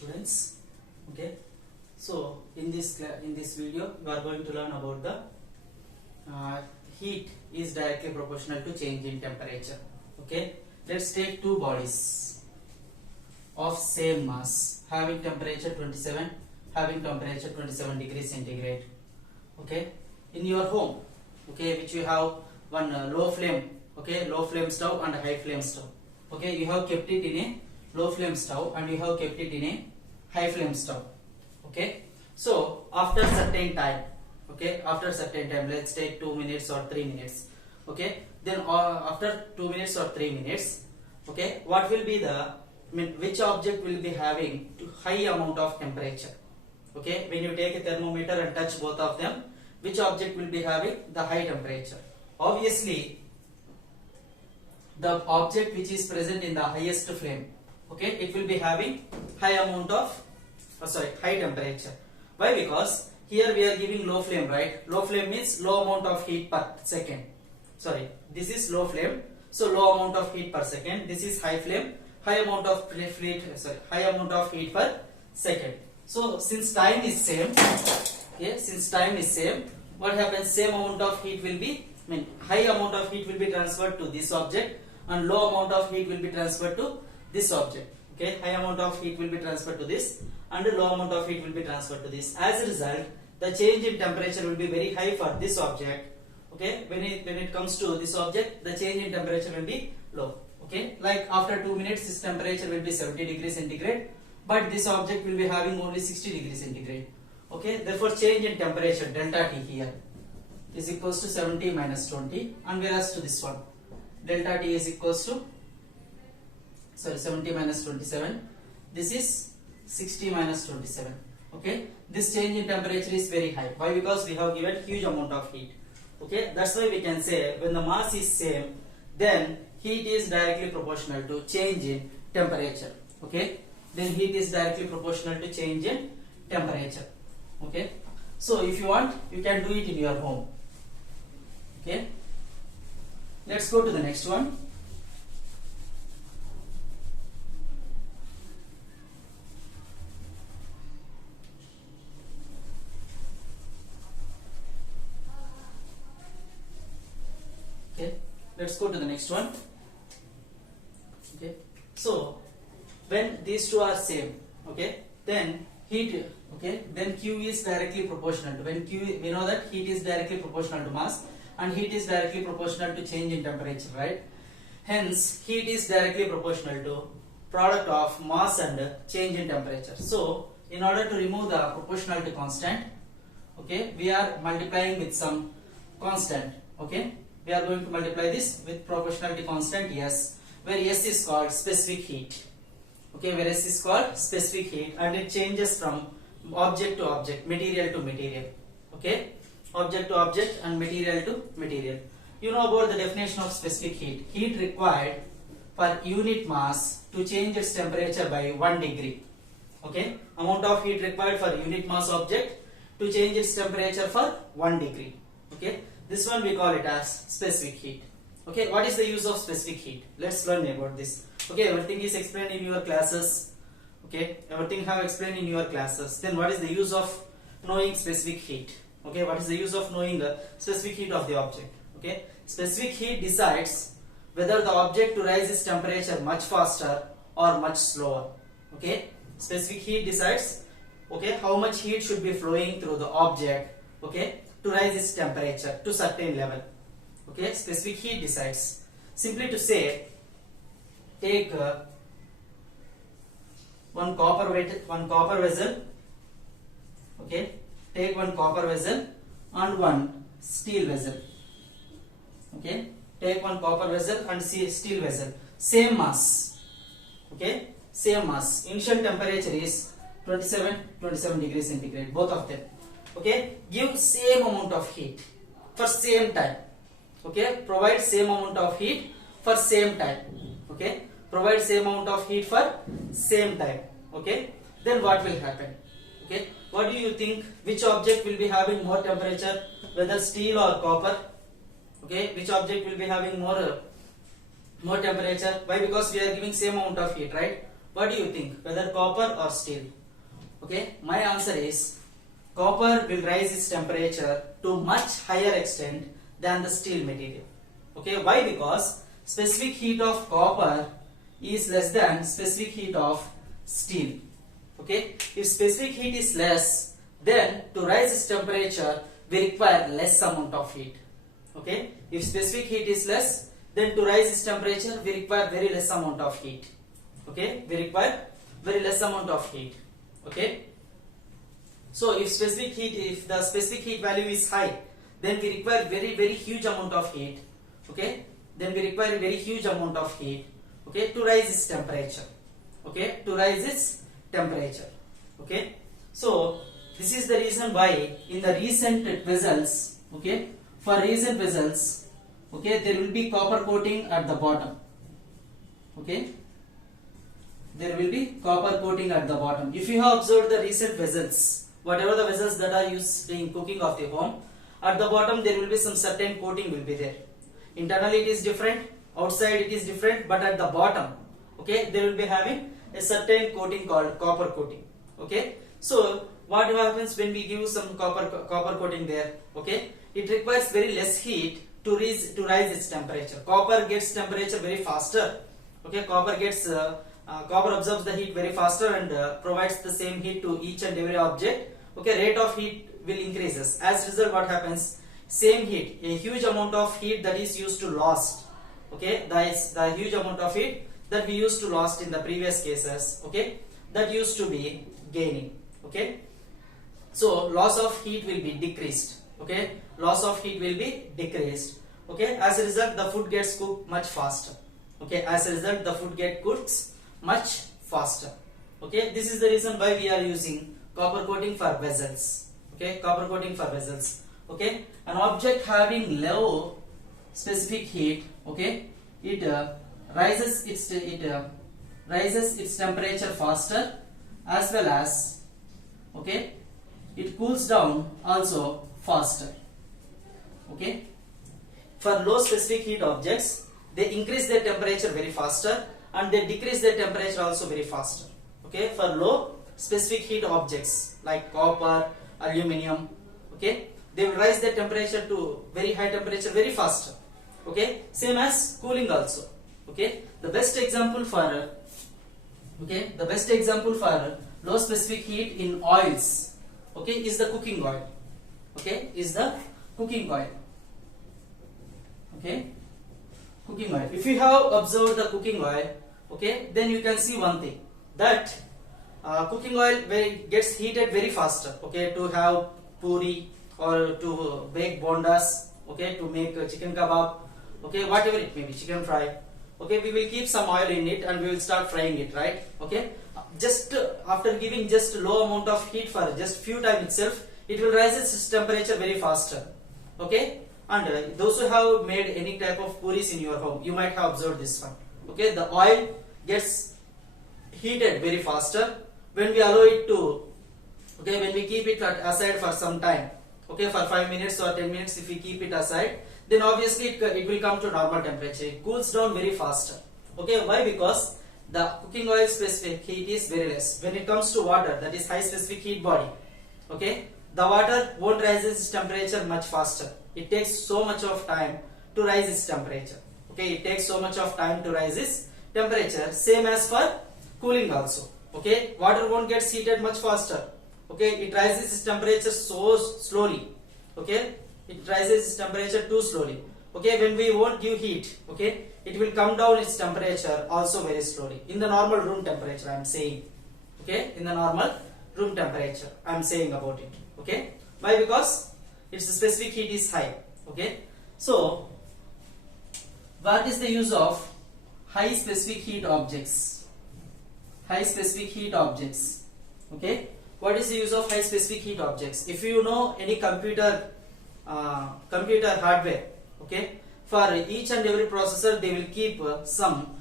students. Okay, so in this video we are going to learn about the heat is directly proportional to change in temperature. Okay, let's take two bodies of same mass having temperature 27, having temperature 27 degrees centigrade. Okay, in your home, okay, which you have one low flame, okay, low flame stove and high flame stove. Okay, you have kept it in a low flame stove and you have kept it in a high flame stove. Okay, so after certain time, okay, after certain time, let's take 2 minutes or 3 minutes. Okay, then after 2 minutes or 3 minutes, okay, what will be the which object will be having high amount of temperature? Okay, when you take a thermometer and touch both of them, which object will be having the high temperature? Obviously the object which is present in the highest flame, okay, it will be having high amount of high temperature. Why? Because here we are giving low flame, right? Low flame means low amount of heat per second. Sorry, this is low flame, so low amount of heat per second. This is high flame, high amount of high amount of heat per second. So since time is same, okay, since time is same, what happens? Same amount of heat will be, high amount of heat will be transferred to this object and low amount of heat will be transferred to this object. Okay, high amount of heat will be transferred to this and low amount of heat will be transferred to this. As a result, the change in temperature will be very high for this object. Okay, when it comes to this object, the change in temperature will be low. Okay, like after 2 minutes, this temperature will be 70 degrees centigrade, but this object will be having only 60 degrees centigrade. Okay, therefore change in temperature delta T here is equals to 70 minus 20, and whereas to this one, delta T is equals to 70 minus 27. This is 60 minus 27. Okay, this change in temperature is very high. Why? Because we have given huge amount of heat. Okay, that's why we can say when the mass is same, then heat is directly proportional to change in temperature. Okay, then heat is directly proportional to change in temperature. Okay, so if you want, you can do it in your home. Okay, let's go to the next one. Okay, let's go to the next one. Okay, so when these two are same, okay, then heat, okay, then Q is directly proportional to, when Q, we know that heat is directly proportional to mass and heat is directly proportional to change in temperature, right? Hence heat is directly proportional to product of mass and change in temperature. So in order to remove the proportionality constant, okay, we are multiplying with some constant. Okay, we are going to multiply this with proportionality constant S, where S is called specific heat. Okay, where S is called specific heat, and it changes from object to object, material to material. Okay, object to object and material to material. You know about the definition of specific heat. Heat required per unit mass to change its temperature by 1 degree. Okay, amount of heat required for unit mass object to change its temperature for 1 degree. Okay, this one we call it as specific heat. Okay, what is the use of specific heat? Let's learn about this. Okay, everything is explained in your classes. Okay, everything have explained in your classes. Then what is the use of knowing specific heat? Okay, what is the use of knowing the specific heat of the object? Okay, specific heat decides whether the object to rise its temperature much faster or much slower. Okay, specific heat decides, okay, how much heat should be flowing through the object, okay, to rise its temperature to certain level. Okay, specific heat decides. Simply to say, take one copper vessel. Okay, take one copper vessel and one steel vessel. Okay, take one copper vessel and steel vessel. Same mass. Okay, same mass. Initial temperature is 27 degrees centigrade. Both of them. Okay, give same amount of heat for same time. Okay, provide same amount of heat for same time. Okay, provide same amount of heat for same time. Okay, then what will happen? Okay, what do you think? Which object will be having more temperature, whether steel or copper? Okay, which object will be having more temperature? Why? Because we are giving same amount of heat, right? What do you think, whether copper or steel? Okay, my answer is copper will rise its temperature to much higher extent than the steel material. Okay, why? Because specific heat of copper is less than specific heat of steel. Okay, if specific heat is less, then to rise its temperature we require less amount of heat. Okay, if specific heat is less, then to rise its temperature we require very less amount of heat. Okay, we require very less amount of heat. Okay, so if the specific heat value is high, then we require very huge amount of heat. Okay, then we require very huge amount of heat. Okay, to rise its temperature. Okay, to rise its temperature. Okay, so this is the reason why in the recent vessels, okay, for recent vessels, okay, there will be copper coating at the bottom. Okay, there will be copper coating at the bottom. If you have observed the recent vessels, whatever the vessels that are used in cooking of the home, at the bottom there will be some certain coating will be there. Internally it is different, outside it is different, but at the bottom, okay, they will be having a certain coating called copper coating. Okay, so what happens when we give some copper coating there? Okay, it requires very less heat to rise its temperature. Copper gets temperature very faster. Okay, copper absorbs the heat very faster and provides the same heat to each and every object. Okay, rate of heat will increases. As a result, what happens? Same heat, a huge amount of heat that is used to lost. Okay, that is the huge amount of heat that we used to lost in the previous cases. Okay, that used to be gaining. Okay, so loss of heat will be decreased. Okay, loss of heat will be decreased. Okay, as a result, the food gets cooked much faster. Okay, as a result, the food gets cooked much faster. Okay, this is the reason why we are using copper coating for vessels. Okay, copper coating for vessels. Okay, an object having low specific heat, okay, it rises its temperature faster, as well as, okay, it cools down also faster. Okay, for low specific heat objects, they increase their temperature very faster and they decrease their temperature also very faster. Okay, for low specific heat objects like copper, aluminium, okay, they will rise their temperature to very high temperature very faster. Okay, same as cooling also. Okay, the best example for low specific heat in oils, okay, is the cooking oil. Okay, is the cooking oil. Okay, cooking oil. If you have observed the cooking oil, okay, then you can see one thing, that cooking oil gets heated very faster. Okay, to have puri or to bake bondas, okay, to make chicken kebab, okay, whatever it may be, chicken fry. Okay, we will keep some oil in it and we will start frying it, right? Okay, just after giving just low amount of heat for just few time itself, it will rise its temperature very faster. Okay, and those who have made any type of puris in your home, you might have observed this one. Okay, the oil gets heated very faster when we allow it to, okay, when we keep it aside for some time. Okay, for 5 minutes or 10 minutes, if we keep it aside, then obviously it will come to normal temperature. It cools down very faster. Okay, why? Because the cooking oil specific heat is very less. When it comes to water, that is high specific heat body, okay, the water won't rise its temperature much faster. It takes so much of time to rise its temperature. Okay, it takes so much of time to rise its temperature. Same as for cooling also. Okay, water won't get heated much faster. Okay, it rises its temperature so slowly. Okay, it rises its temperature too slowly. Okay, when we won't give heat, okay, it will come down its temperature also very slowly. In the normal room temperature, I am saying. Okay, in the normal room temperature, I am saying about it. Okay, why? Because its specific heat is high. Okay, so what is the use of high specific heat objects? High specific heat objects. Okay, what is the use of high specific heat objects? If you know any computer hardware, okay, for each and every processor they will keep some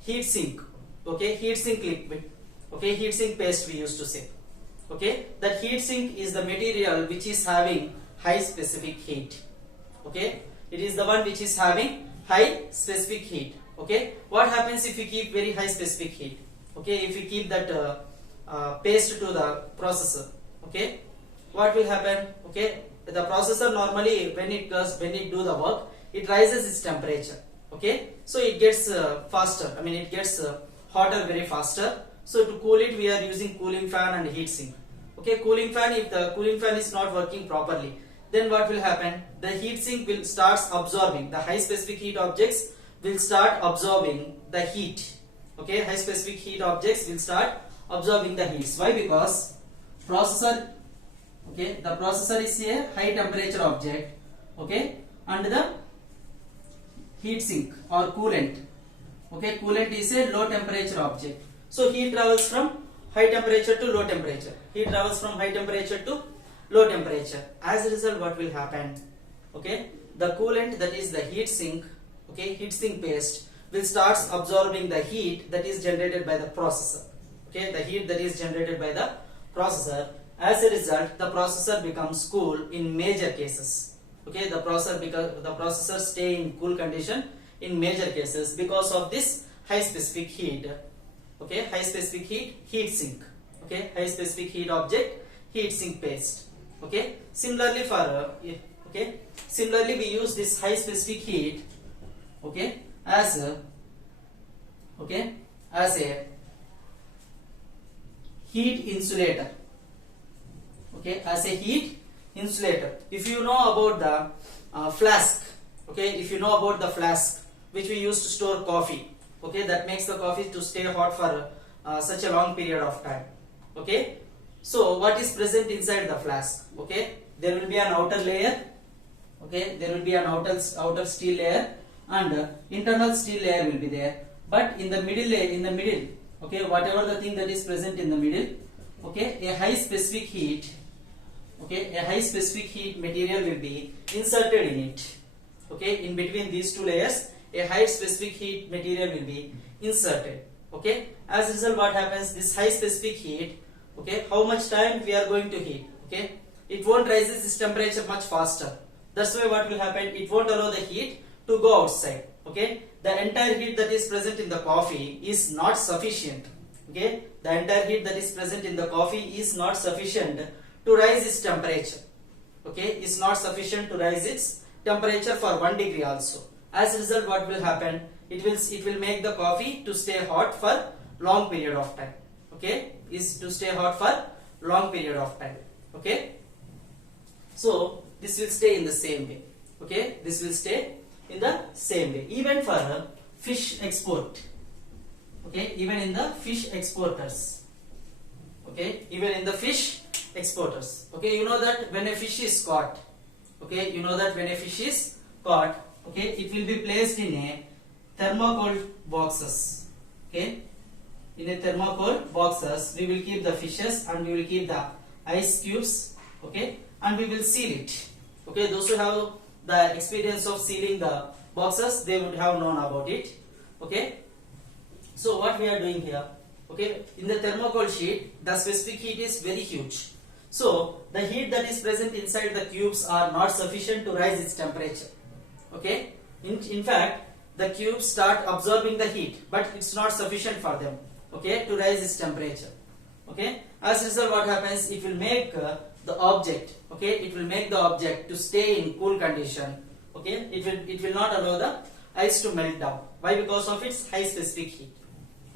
heat sink. Okay, heat sink liquid. Okay, heat sink paste we used to say. Okay, that heat sink is the material which is having high specific heat. Okay, it is the one which is having high specific heat. Okay, what happens if you keep very high specific heat? okay, if we keep that paste to the processor, okay, what will happen? Okay, the processor normally when it do the work, it raises its temperature. Okay, so it gets faster. I mean, it gets hotter very faster. So to cool it, we are using cooling fan and heat sink. Okay, cooling fan. If the cooling fan is not working properly, then what will happen? The heat sink will start absorbing the high specific heat objects. Will start absorbing the heat. Okay, high specific heat objects will start absorbing the heat. Why? Because processor. Okay, the processor is a high temperature object. Okay, and the heat sink or coolant. Okay, coolant is a low temperature object. So heat travels from high temperature to low temperature. Heat travels from high temperature to low temperature. As a result, what will happen? Okay, the coolant, that is the heat sink, okay, heat sink paste, will start absorbing the heat that is generated by the processor. Okay, the heat that is generated by the processor. As a result, the processor becomes cool in major cases. Okay, the processor stay in cool condition in major cases because of this high specific heat. Okay, high specific heat sink. Okay, high specific heat object, heat sink paste. Okay, similarly we use this high specific heat, okay, as a heat insulator. Okay, as a heat insulator. If you know about the flask, okay, if you know about the flask which we use to store coffee, okay, that makes the coffee to stay hot for such a long period of time. Okay, so what is present inside the flask? Okay, there will be an outer layer. Okay, there will be an outer steel layer, and internal steel layer will be there. But in the middle, okay, whatever the thing that is present in the middle, okay, a high specific heat. Okay, a high specific heat material will be inserted in it. Okay, in between these two layers, a high specific heat material will be inserted. Okay, as a result, what happens? This high specific heat, okay, how much time we are going to heat? Okay, it won't rise its temperature much faster. That's why what will happen? It won't allow the heat to go outside. Okay, the entire heat that is present in the coffee is not sufficient. Okay, the entire heat that is present in the coffee is not sufficient to rise its temperature. Okay, is not sufficient to rise its temperature for 1 degree also. As a result, what will happen? It will make the coffee to stay hot for long period of time. Okay, is to stay hot for long period of time. Okay, so this will stay in the same way. Okay, this will stay in the same way. Even for fish export. Okay, even in the fish exporters. Okay, even in the fish exporters. Okay, you know that when a fish is caught, okay, you know that when a fish is caught, okay, it will be placed in a thermocol boxes. Okay, in a thermocol boxes, we will keep the fishes and we will keep the ice cubes. Okay, and we will seal it. Okay, those who have the experience of sealing the boxes, they would have known about it. Okay, so what we are doing here? Okay, in the thermocol sheet, the specific heat is very huge. So the heat that is present inside the cubes are not sufficient to rise its temperature. Okay, in fact, the cubes start absorbing the heat, but it's not sufficient for them. Okay, to rise its temperature. Okay, as a result, what happens? It will make the object. Okay, it will make the object to stay in cool condition. Okay, it will not allow the ice to melt down. Why? Because of its high specific heat.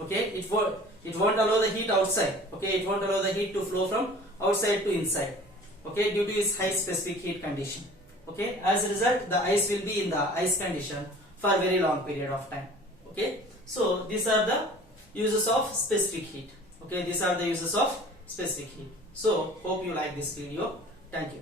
Okay, it won't allow the heat outside. Okay, it won't allow the heat to flow from outside to inside. Okay, due to its high specific heat condition. Okay, as a result, the ice will be in the ice condition for a very long period of time. Okay, so these are the uses of specific heat. Okay, these are the uses of specific heat. So hope you like this video. Thank you.